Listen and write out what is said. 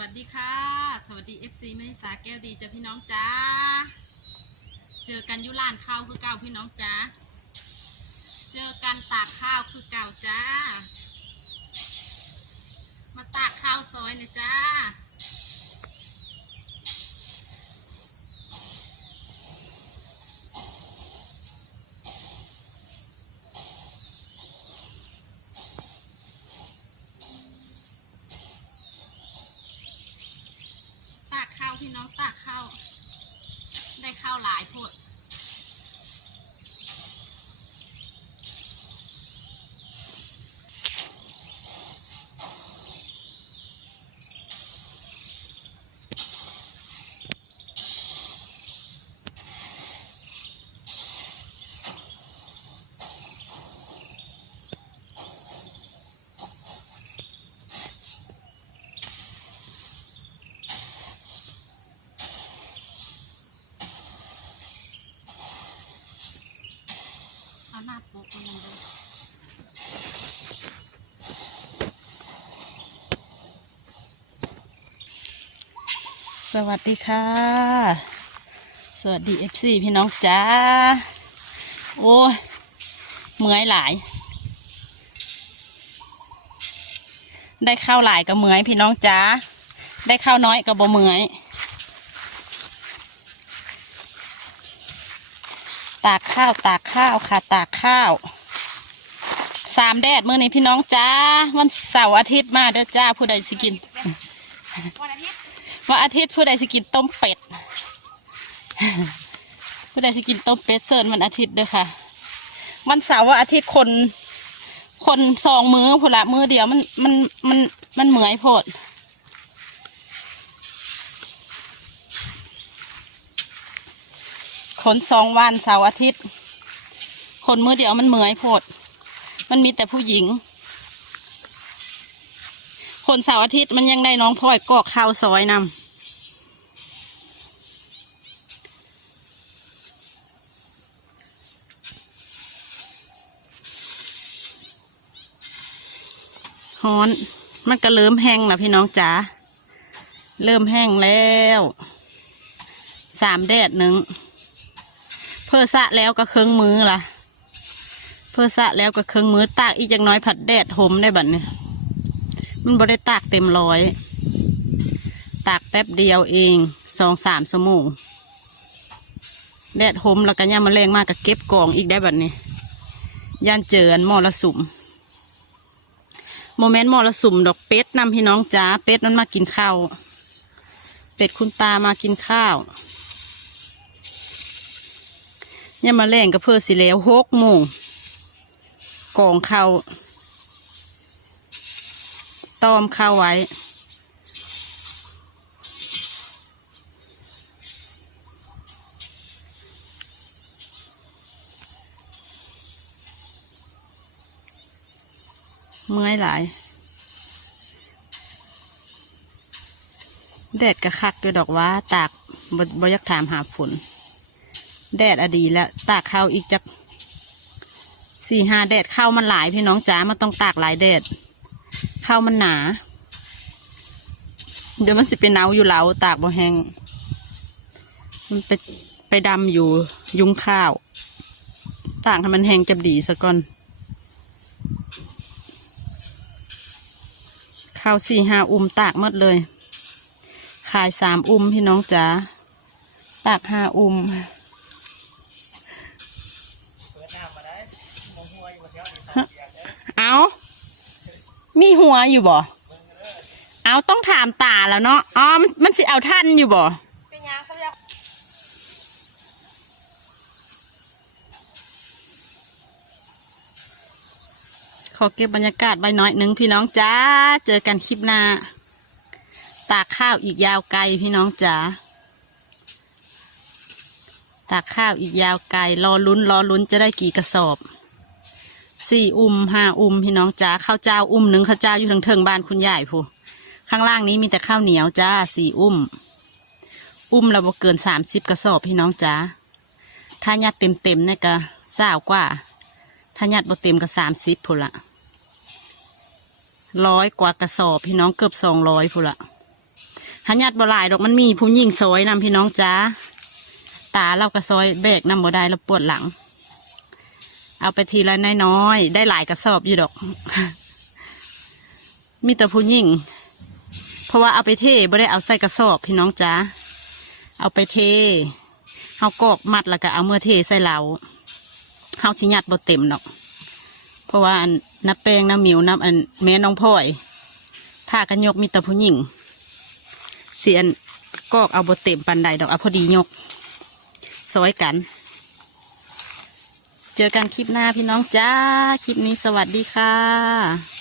วัสดีค่ะ สวัสดี FC ไม่สาแก้วดีจ้ะพี่น้องจ้า เจอกันยุลานข้าวคือเก่าพี่น้องจ้า เจอกันตากข้าวคือเก่าจ้า มาตากข้าวซอยนะจ้า ตากข้าวพี่ น้องตากข้าวได้ข้าวหลายพวด หน้าปกมันเลยสวัสดีค่ะ สวัสดี FC พี่น้องจ้า โอ้ยเมื่อยหลาย ได้ข้าวหลายก็เมื่อยพี่น้องจ้า ได้ข้าวน้อยก็บ่เมื่อย ตากข้าวตากข้าวค่ะตากข้าวสามแดดมื้อนี้พี่น้องจ้าวันเสาร์อาทิตย์มาเด้อจ้าผู้ใดสิกินวันอาทิตย์วันอาทิตย์ผู้ใดสิกินต้มเป็ด ผู้ใดสิกินต้มเป็ดเสิร์นวันอาทิตย์เด้อค่ะ วันเสาร์วันอาทิตย์คน คนสองมือพนละมือเดียวมันมันมันมันเหมือยโพด คนสองวันเสาร์อาทิตย์ คนมือเดียวมันเหมือยโพด มันมีแต่ผู้หญิง คนเสาร์อาทิตย์มันยังได้น้องพลอยกอกข้าวซอยนำฮ้อน มันก็เริ่มแห้งแล้วพี่น้องจ๋า เริ่มแห้งแล้ว สามแดดหนึ่ง เพื่อสะแล้วก็เครื่องมือล่ะ เพื่อสะแล้วก็เครื่องมือตากอีกอย่างน้อยผัดแดดหมได้บัดเนี่ยมันบ่ได้ตากเต็มร้อย ตากแป๊บเดียวเองสองสามชั่วโมงแดดหมแล้วก็ย่ามาแรงมากก็เก็บกองอีกได้แบบนี้ย่านเจออันมอระสุมโมเมนต์มอระสุมดอกเป็ดนำพี่น้องจ้าเป็ดมันมากินข้าว เป็ดคุณตามากินข้าว ย่ามาแรงก็เพื่อสิแล้วหกโมงกองข้าวต้มข้าวไว้ เมื่อยหลาย แดดกระคักด้วยดอกว่าตากบบ่อยากถามหาฝน แดดอดีแล้ว ตากข้าวอีกจักสี่ห้าแดดข้าวมันหลายพี่น้องจ๋ามันต้องตากหลายแดดข้าวมันหนา เดี๋ยวมันสิเป็นเนาอยู่แล้วตากบ่แห้งมันไปไปดำอยู่ยุงข้าว ตากให้มันแห้งจะดีซะก่อน ข้าวสี่ห้าอุ้มตากหมดเลย ขายสามอุ้มพี่น้องจ๋าตากห้าอุ้ม เอามีหัวอยู่บ่เอาต้องถามตาแล้วเนาะอ๋อมันมันสิเอาท่านอยู่บ่ขอเก็บบรรยากาศไว้หน่อยหนึ่งพี่น้องจ้า เจอกันคลิปหน้า ตากข้าวอีกยาวไกลพี่น้องจ๋าตากข้าวอีกยาวไกลรอลุ้นรอลุ้นจะได้กี่กระสอบ สี่อุ้มห้าอุ้มพี่น้องจ้าข้าวเจ้าอุ้มหนึ่งข้าวเจ้าอยู่ทางเทิงบ้านคุณยายผู้ข้างล่างนี้มีแต่ข้าวเหนียวจ้าสี่อุ้ม อุ้มเราบ่เกินสามสิบกระสอบพี่น้องจ้าถ้ายัดเต็มเต็มๆเนี่ยก็สากว่า ถ้ายัดบ่เต็มก็สามสิบพุ่นละร้อยกว่ากระสอบพี่น้องเกือบสองร้อยพุ่นละหาญาติบ่หลายดอกมันมีผู้หญิงซอยนำพี่น้องจ้าตาเราก็ซอยแบกนำบ่ได้เราปวดหลัง เอาไปทีละน้อยๆได้หลายกระสอบอยู่ดอก มีแต่ผู้หญิงเพราะว่าเอาไปเทบ่ได้เอาใส่กระสอบพี่น้องจ้าเอาไปเทเฮากอกมัดแล้วก็เอาเมื่อเทใส่เหลาเฮาสิยัดบ่เต็มดอก เพราะว่านนับแป้งน้ำมิวน้ำอันแม่น้องพ่อยผ้ากันยกมีแต่ผู้หญิงเสียนกอกเอาบ่เต็มปันใดดอกเอาพอดียกซอยกัน เจอกันคลิปหน้าพี่น้องจ้า คลิปนี้สวัสดีค่ะ